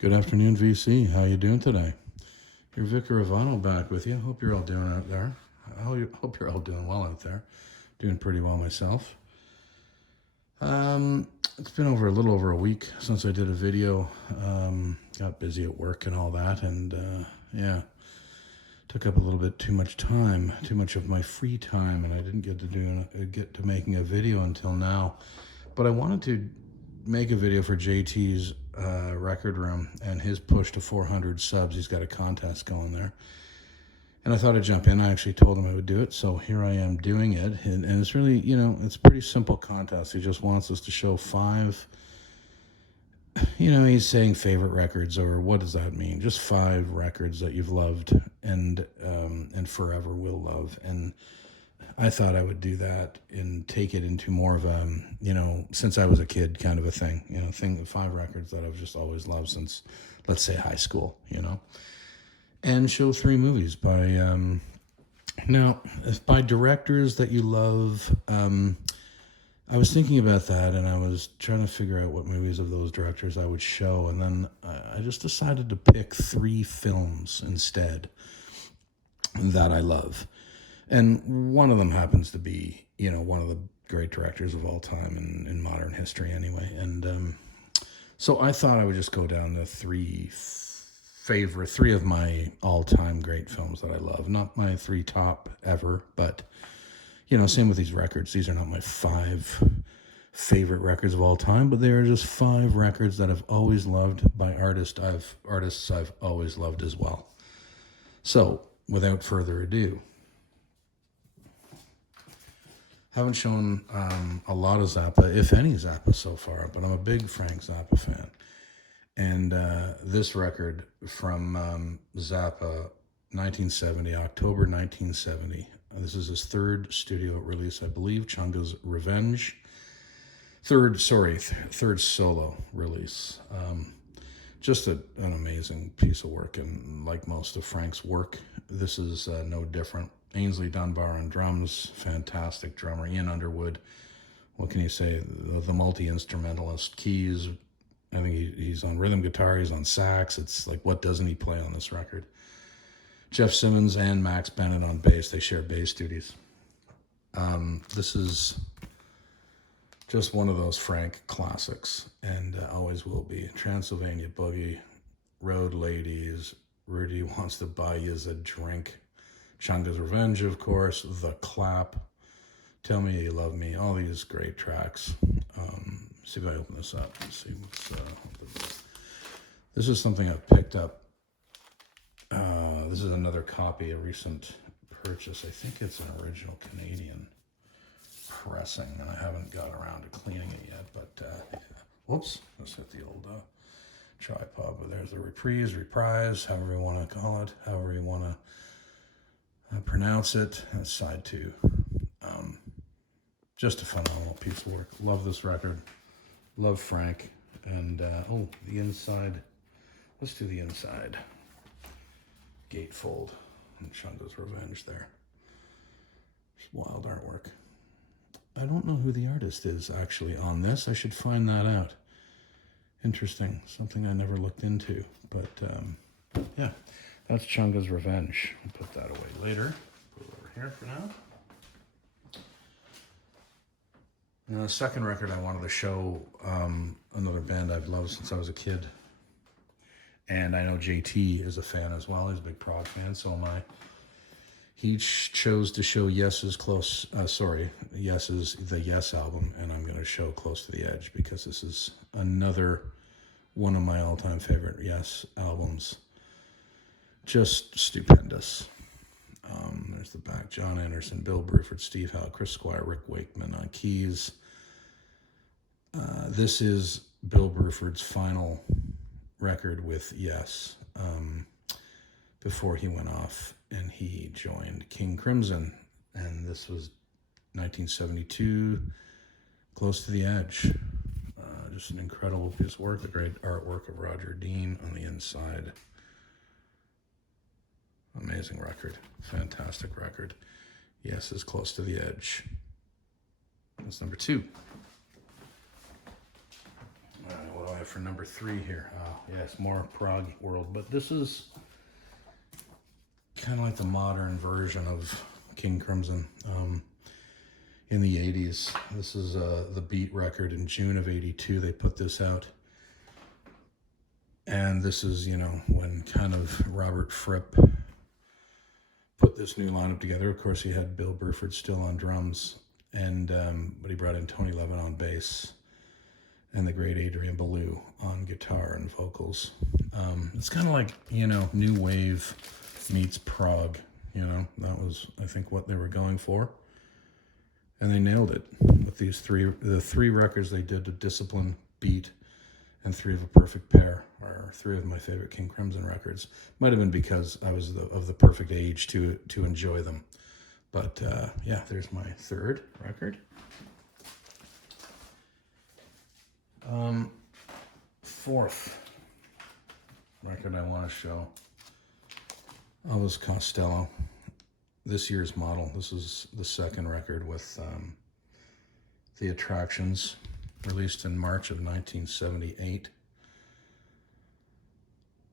Good afternoon, VC. How you doing today? Your Vicar Ivano back with you. Hope you're all doing out there. Hope you're all doing well out there. Doing pretty well myself. It's been a little over a week since I did a video. Got busy at work and all that, and yeah, took up a little bit too much time, too much of my free time, and I didn't get to making a video until now. But I wanted to make a video for JT's record room and his push to 400 subs. He's got a contest going there, and I thought I'd jump in. I actually told him I would do it, so here I am doing it. And it's really, it's a pretty simple contest. He just wants us to show 5, he's saying favorite records, or what does that mean? Just 5 records that you've loved and forever will love. And I thought I would do that and take it into more of a, since I was a kid kind of a thing, 5 records that I've just always loved since, let's say, high school, and show 3 movies by, by directors that you love. I was thinking about that, and I was trying to figure out what movies of those directors I would show, and then I just decided to pick 3 films instead that I love. And one of them happens to be, one of the great directors of all time in modern history anyway. And so I thought I would just go down to 3 of my all-time great films that I love. Not my 3 top ever, but, same with these records. These are not my 5 favorite records of all time, but they are just 5 records that I've always loved by artists I've always loved as well. So, without further ado, haven't shown a lot of Zappa, if any Zappa so far, but I'm a big Frank Zappa fan. And this record from Zappa, 1970, October 1970. This is his 3rd studio release, I believe, Chunga's Revenge. Third solo release. Just an amazing piece of work, and like most of Frank's work, this is no different. Ainsley Dunbar on drums, fantastic drummer. Ian Underwood, what can you say? The multi-instrumentalist. Keys, I think he's on rhythm guitar, he's on sax. It's like, what doesn't he play on this record? Jeff Simmons and Max Bennett on bass. They share bass duties. This is just one of those Frank classics, and always will be. Transylvania Boogie, Road Ladies, Rudy Wants to Buy You a Drink, Chunga's Revenge, of course, The Clap, Tell Me You Love Me, all these great tracks. See if I open this up and see what's... This is something I picked up. This is another copy, a recent purchase. I think it's an original Canadian pressing, and I haven't got around to cleaning it yet, but whoops, let's hit the old tripod. But there's the reprise, however you want to call it, however you want to pronounce it. That's side 2. Just a phenomenal piece of work. Love this record. Love Frank. And the inside. Let's do the inside. Gatefold and Chunga's Revenge there. Just wild artwork. I don't know who the artist is actually on this. I should find that out. Interesting. Something I never looked into. But yeah, that's Chunga's Revenge. I'll put that away later. Put it over here for now. Now, the second record I wanted to show, another band I've loved since I was a kid. And I know JT is a fan as well. He's a big prog fan, so am I. He chose to show Yes's the Yes album, and I'm going to show Close to the Edge because this is another one of my all-time favorite Yes albums. Just stupendous. There's the back. John Anderson, Bill Bruford, Steve Howe, Chris Squire, Rick Wakeman on keys. This is Bill Bruford's final record with Yes, before he went off and he joined King Crimson, and this was 1972, Close to the Edge. Just an incredible piece of work, the great artwork of Roger Dean on the inside. Amazing record, fantastic record. Yes is Close to the Edge. That's number 2. All right, what do I 5 for number 3 here. Yes, more Prague World, but this is kind of like the modern version of King Crimson. In the 80s, this is the Beat record. In June of 82, they put this out. And this is, you know, when kind of Robert Fripp put this new lineup together. Of course, he had Bill Bruford still on drums, and but he brought in Tony Levin on bass and the great Adrian Belew on guitar and vocals. It's kind of like, you know, new wave meets prog. You know, that was, I think, what they were going for, and they nailed it with these the three records they did: to Discipline, Beat, and Three of a Perfect Pair are 3 of my favorite King Crimson records. Might have been because I was of the perfect age to enjoy them. But yeah, there's my 3rd record. 4th record I want to show, Elvis Costello. This year's model. This is the 2nd record with The Attractions, released in March of 1978.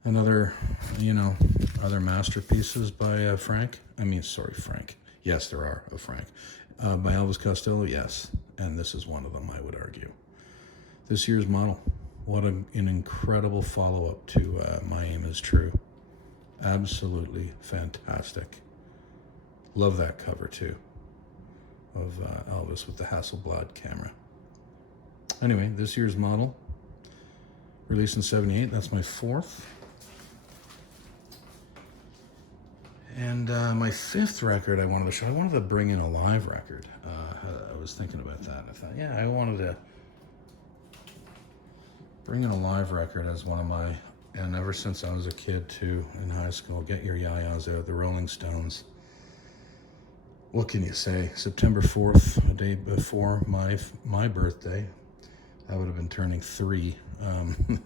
Another, you know, other masterpieces by Frank. Yes, there are of Frank. By Elvis Costello, yes. And this is one of them, I would argue. This year's model. What an incredible follow-up to My Aim Is True. Absolutely fantastic. Love that cover, too, of Elvis with the Hasselblad camera. Anyway, this year's model, released in 78. That's my 4th. And my 5th record I wanted to show, I wanted to bring in a live record. I was thinking about that. I thought, yeah, I wanted to bring in a live record as one of my, and ever since I was a kid too, in high school, Get Your Yayas Out, the Rolling Stones. What can you say? September 4th, a day before my birthday, I would have been turning 3.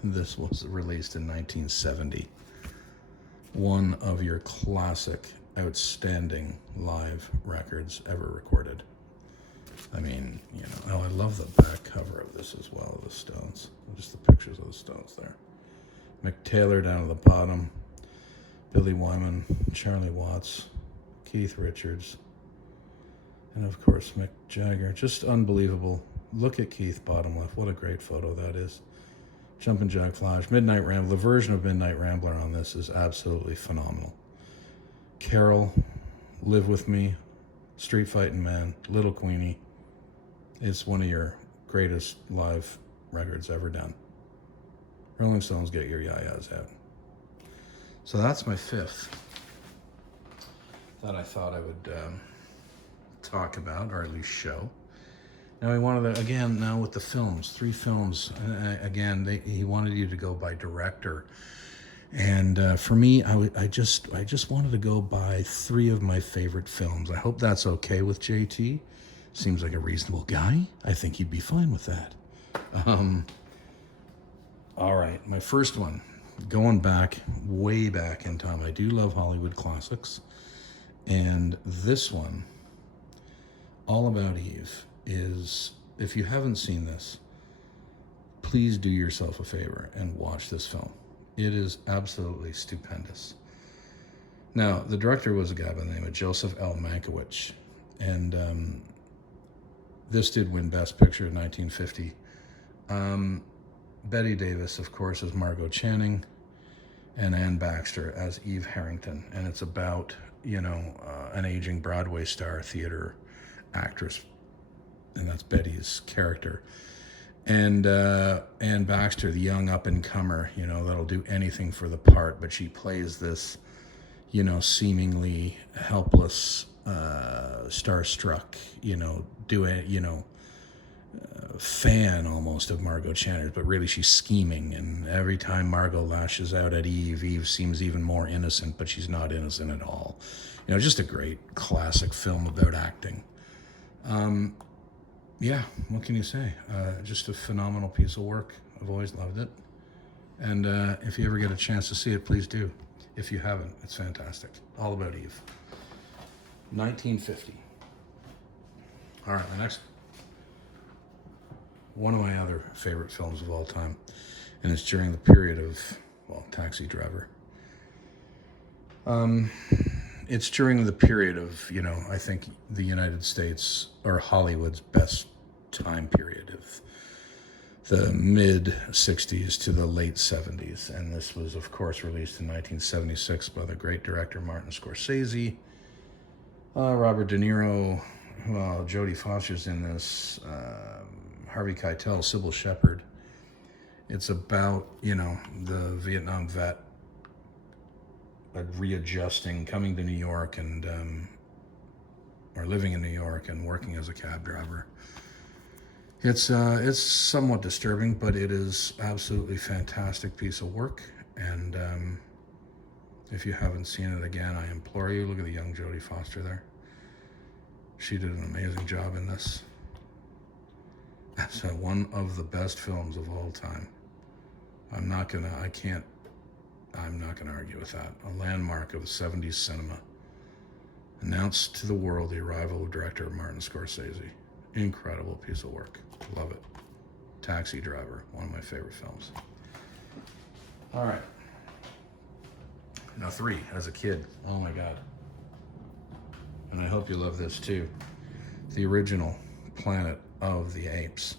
This was released in 1970. One of your classic, outstanding live records ever recorded. I mean, you know, oh, I love the back cover of this as well, of the Stones. Just the pictures of the Stones there. Mick Taylor down at the bottom, Billy Wyman, Charlie Watts, Keith Richards, and of course Mick Jagger. Just unbelievable. Look at Keith bottom left. What a great photo that is. Jumpin' Jack Flash, Midnight Rambler. The version of Midnight Rambler on this is absolutely phenomenal. Carol, Live With Me, Street Fightin' Man, Little Queenie. It's one of your greatest live records ever done. Rolling Stones, Get Your Yayas Out. So that's my 5th that I thought I would talk about, or at least show. Now he wanted to, again, now with the films, 3 films. Again, he wanted you to go by director. And for me, I just wanted to go by 3 of my favorite films. I hope that's okay with JT. Seems like a reasonable guy. I think he'd be fine with that. All right, my first one, going back, way back in time. I do love Hollywood classics. And this one, All About Eve, is, if you haven't seen this, please do yourself a favor and watch this film. It is absolutely stupendous. Now, the director was a guy by the name of Joseph L. Mankiewicz, and this did win Best Picture in 1950. Bette Davis, of course, as Margot Channing, and Anne Baxter as Eve Harrington, and it's about, you know, an aging Broadway star, theater actress, and that's Betty's character. And Anne Baxter, the young up-and-comer, you know, that'll do anything for the part, but she plays this, you know, seemingly helpless, starstruck, you know, fan almost of Margot Channing, but really she's scheming, and every time Margot lashes out at Eve, Eve seems even more innocent, but she's not innocent at all. You know, just a great classic film about acting. Yeah, what can you say? Just a phenomenal piece of work. I've always loved it. And if you ever get a chance to see it, please do. If you haven't, it's fantastic. All About Eve. 1950. All right, my next, one of my other favorite films of all time And it's during the period of, well, Taxi Driver. It's during the period of, I think the United States, or Hollywood's best time period of the mid 60s to the late 70s. And this was, of course, released in 1976 by the great director Martin Scorsese. Robert De Niro, Jodie Foster's in this, Harvey Keitel, Sybil Shepherd. It's about, the Vietnam vet readjusting, coming to New York and, or living in New York and working as a cab driver. It's somewhat disturbing, but it is absolutely fantastic piece of work. And if you haven't seen it again, I implore you, look at the young Jodie Foster there. She did an amazing job in this. It's one of the best films of all time. I'm not gonna argue with that. A landmark of 70s cinema. Announced to the world the arrival of director Martin Scorsese. Incredible piece of work. Love it. Taxi Driver, one of my favorite films. All right. Now 3, as a kid. Oh my God. And I hope you love this too. The original Planet of the Apes.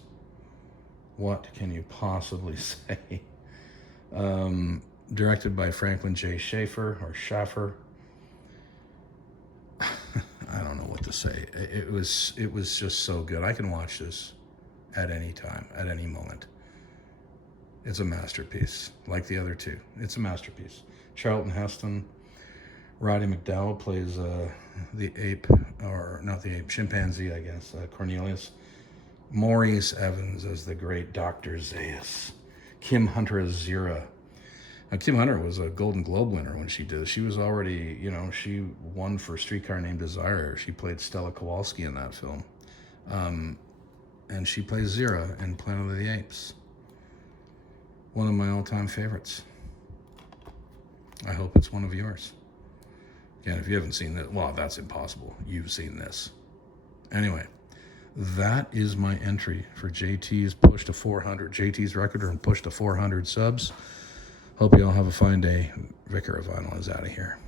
What can you possibly say? Directed by Franklin J. Schaeffer, or Schaffer. I don't know what to say. It was just so good. I can watch this at any time, at any moment. It's a masterpiece, like the other two. It's a masterpiece. Charlton Heston, Roddy McDowall plays the ape, or not the ape, chimpanzee, I guess, Cornelius. Maurice Evans as the great Dr. Zaius. Kim Hunter as Zira. Now, Kim Hunter was a Golden Globe winner when she did this. She was already, she won for Streetcar Named Desire. She played Stella Kowalski in that film. And she plays Zira in Planet of the Apes. One of my all-time favorites. I hope it's one of yours. Again, if you haven't seen this, well, that's impossible. You've seen this. Anyway, that is my entry for JT's push to 400. JT's record and push to 400 subs. Hope you all have a fine day. Vicar of Vinyl is out of here.